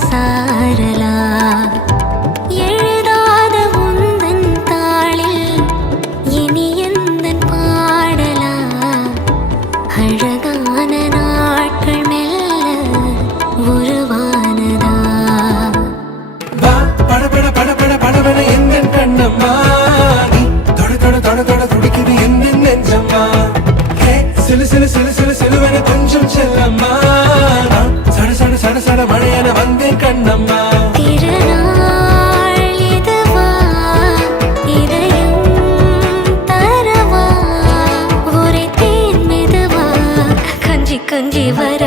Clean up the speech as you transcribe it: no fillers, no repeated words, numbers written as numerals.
சாரலா எழுதாத உந்தன் தாளில் இனி எந்தன் பாடலா அழகான நாட்கள் மெல்ல உருவானதா படபட படபட படபட எந்தன் கண்ணம்மா நீ தொட தொட தொட தொட துடிக்குது எந்தன் நெஞ்சம்மா சிலு சிலு சிலு சிலு சிலுவென கொஞ்சம் செல்லம்மா சட சட சட சட மழையென வந்தேன் கண்ணம்மா திருநாள் இதுவா இதயம் தரவா ஒரே தேன் மெதுவா கஞ்சி கஞ்சி வர